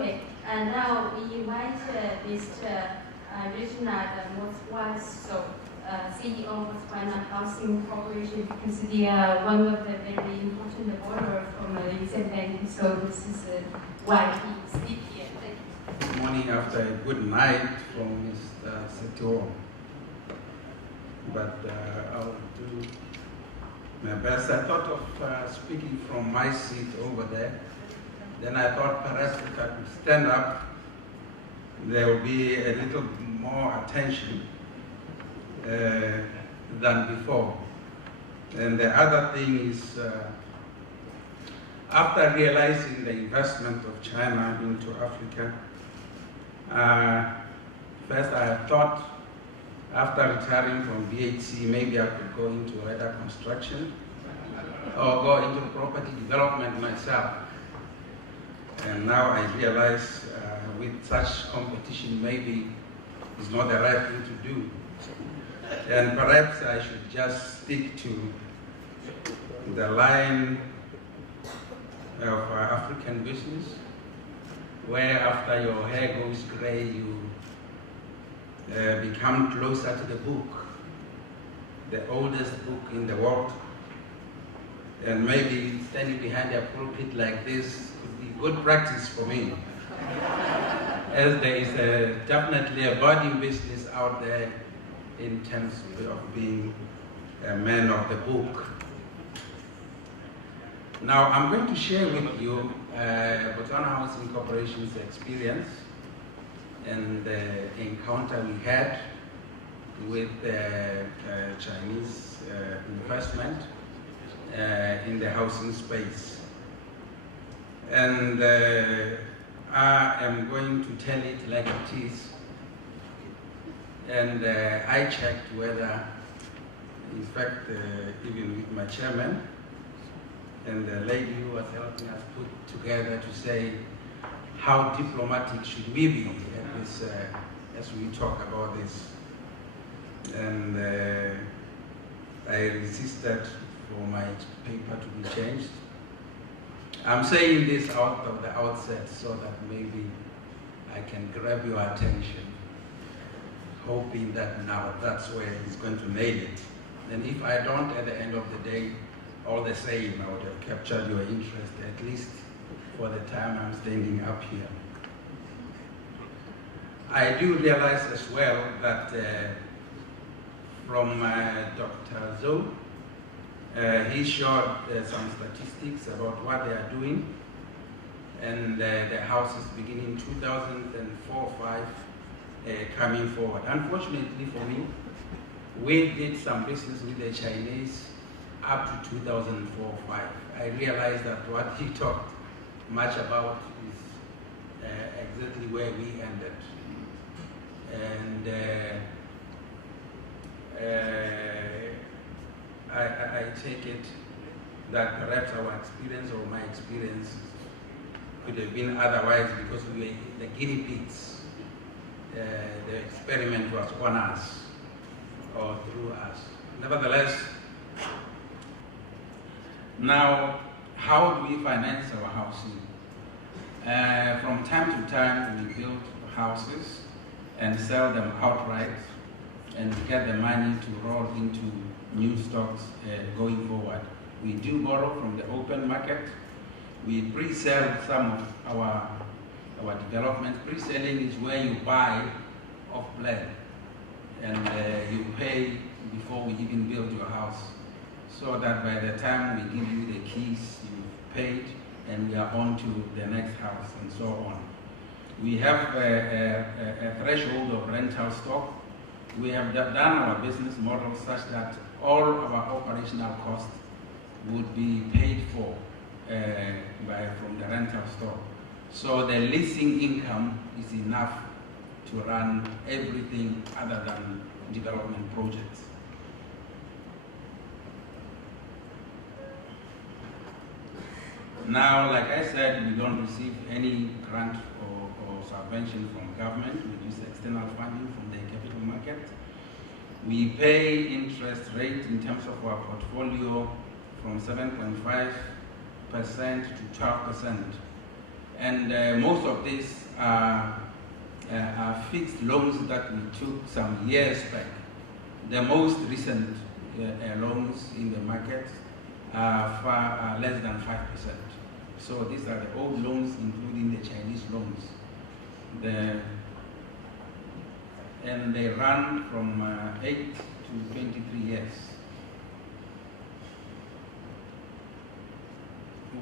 Okay, and now we invite Mr. Reginald Motswaiso, CEO of Botswana Housing Corporation, because they are one of the very important borrowers from EximBank, so this is why he speaks here. Thank you. Good morning after a good night from Mr. Seto. But I'll do my best. I thought of speaking from my seat over there. Then I thought perhaps if I could stand up, there will be a little more attention than before. And the other thing is, after realizing the investment of China into Africa, first I thought, after retiring from BHC, maybe I could go into either construction or go into property development myself. And now I realize with such competition, maybe it's not the right thing to do. And perhaps I should just stick to the line of African business, where after your hair goes gray, you become closer to the book, the oldest book in the world. And maybe standing behind a pulpit like this could be good practice for me, as there is definitely a budding business out there in terms of being a man of the book. Now I'm going to share with you Botswana Housing Corporation's experience and the encounter we had with Chinese investment in the housing space. And I am going to tell it like it is. And I checked whether, in fact, even with my chairman and the lady who was helping us put together to say, how diplomatic should we be at this, as we talk about this? And I resisted for my paper to be changed. I'm saying this out of the outset so that maybe I can grab your attention, hoping that now that's where he's going to nail it. And if I don't, at the end of the day, all the same, I would have captured your interest, at least for the time I'm standing up here. I do realize as well that from Dr. Zhou, he showed some statistics about what they are doing, and the houses beginning 2004-5 coming forward. Unfortunately for me, we did some business with the Chinese up to 2004-5. I realized that what he talked much about is exactly where we ended. And I take it that perhaps our experience or my experience could have been otherwise because we were the guinea pigs. The experiment was on us or through us. Nevertheless, now how do we finance our housing? From time to time we build houses and sell them outright and get the money to roll into new stocks going forward. We do borrow from the open market. We pre-sell some of our developments. Pre-selling is where you buy off plan and you pay before we even build your house, so that by the time we give you the keys, you've paid and we are on to the next house and so on. We have a threshold of rental stock. We have done our business model such that all of our operational costs would be paid for from the rental stock. So the leasing income is enough to run everything other than development projects. Now, like I said, we don't receive any grant or subvention from government. We use external funding from the capital market. We pay interest rate in terms of our portfolio from 7.5% to 12%. And most of these are fixed loans that we took some years back. The most recent loans in the market are less than 5%. So these are the old loans, including the Chinese loans. And they run from 8 to 23 years.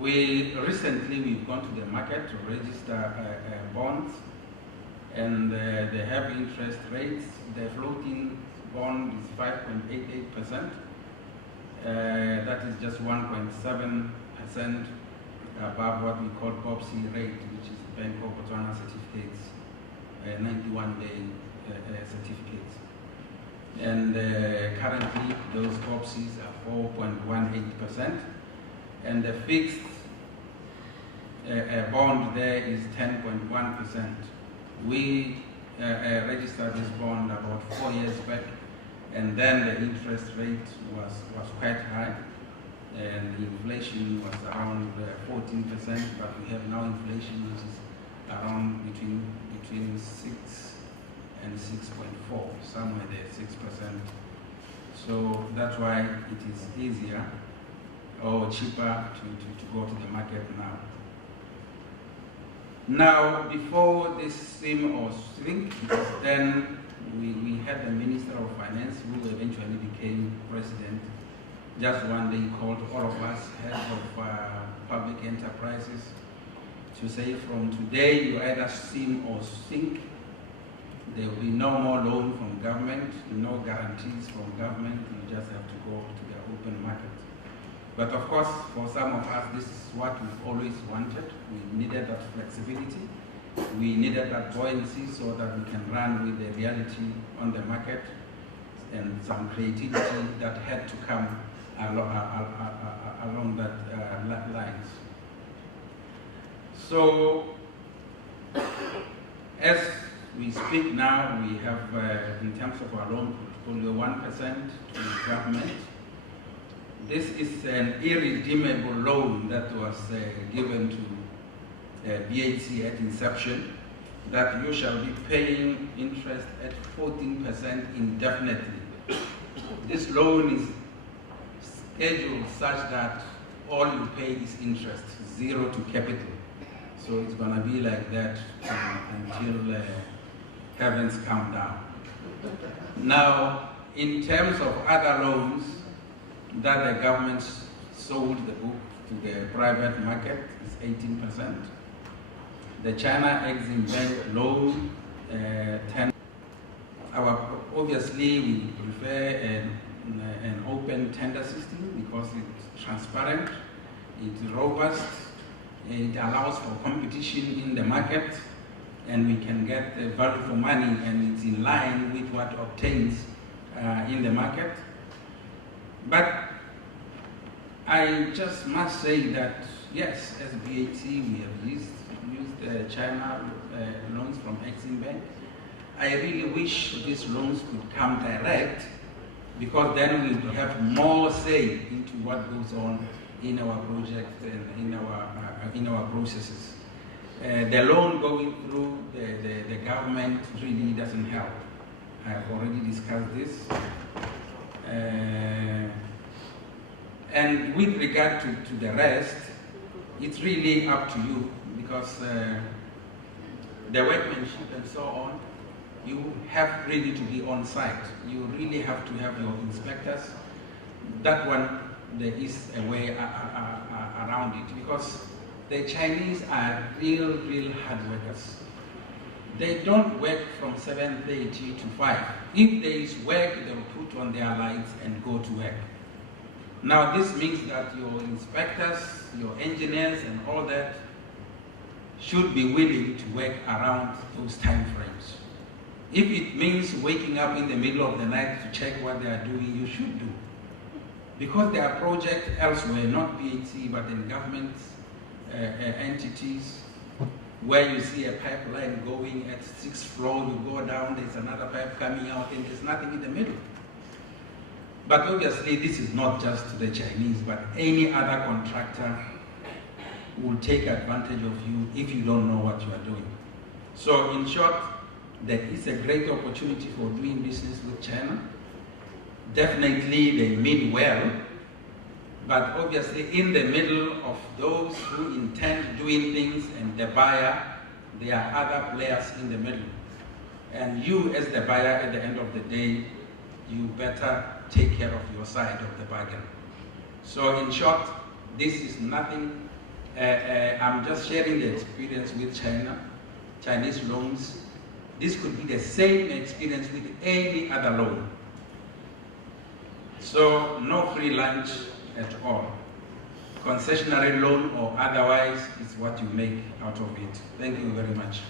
We've gone to the market to register bonds, and they have interest rates. The floating bond is 5.88%. That is just 1.7% above what we call BOPC rate, which is Bank of Botswana certificates, 91-day certificates. And currently, those BOPCs are 4.18%, and the fixed bond there is 10.1%. We registered this bond about 4 years back, and then the interest rate was quite high, and the inflation was around 14%, but we have now inflation which is around between 6 and 6.4, somewhere there, 6%. So that's why it is easier or cheaper to go to the market now. Now, before this seem or shrink, because then we had the Minister of Finance who eventually became president. Just one day called all of us, heads of public enterprises, to say from today you either swim or sink. There will be no more loan from government, no guarantees from government. You just have to go to the open market. But of course, for some of us, this is what we've always wanted. We needed that flexibility. We needed that buoyancy so that we can run with the reality on the market, and some creativity that had to come along that lines. So, as we speak now, we have, in terms of our loan portfolio, 1% to government. This is an irredeemable loan that was given to BAT at inception, that you shall be paying interest at 14% indefinitely. This loan is scheduled such that all you pay is interest, zero to capital. So it's going to be like that until heavens come down. Now, in terms of other loans that the government sold the book to the private market, is 18%. The China EximBank loan, 10%. Obviously, we prefer an open tender system because it's transparent, it's robust, it allows for competition in the market, and we can get the value for money, and it's in line with what obtains in the market. But I just must say that, yes, as BAT, we have used China loans from EximBank. I really wish these loans could come direct, because then we will have more say into what goes on in our project and in our processes. The loan going through the government really doesn't help. I have already discussed this. And with regard to the rest, it's really up to you, because the workmanship and so on, you have really to be on site. You really have to have your inspectors. That one, there is a way around it, because the Chinese are real hard workers. They don't work from 7:30 to 5. If there is work, they will put on their lights and go to work. Now, this means that your inspectors, your engineers, and all that should be willing to work around those time frames. If it means waking up in the middle of the night to check what they are doing, you should do. Because there are projects elsewhere, not BAT, but in government entities, where you see a pipeline going at 6th floor, you go down, there's another pipe coming out, and there's nothing in the middle. But obviously, this is not just the Chinese, but any other contractor will take advantage of you if you don't know what you are doing. So in short, there is a great opportunity for doing business with China. Definitely they mean well, but obviously in the middle of those who intend doing things and the buyer, there are other players in the middle. And you as the buyer at the end of the day, you better take care of your side of the bargain. So in short, this is nothing, I'm just sharing the experience with China, Chinese loans. This could be the same experience with any other loan. So no free lunch at all. Concessionary loan or otherwise is what you make out of it. Thank you very much.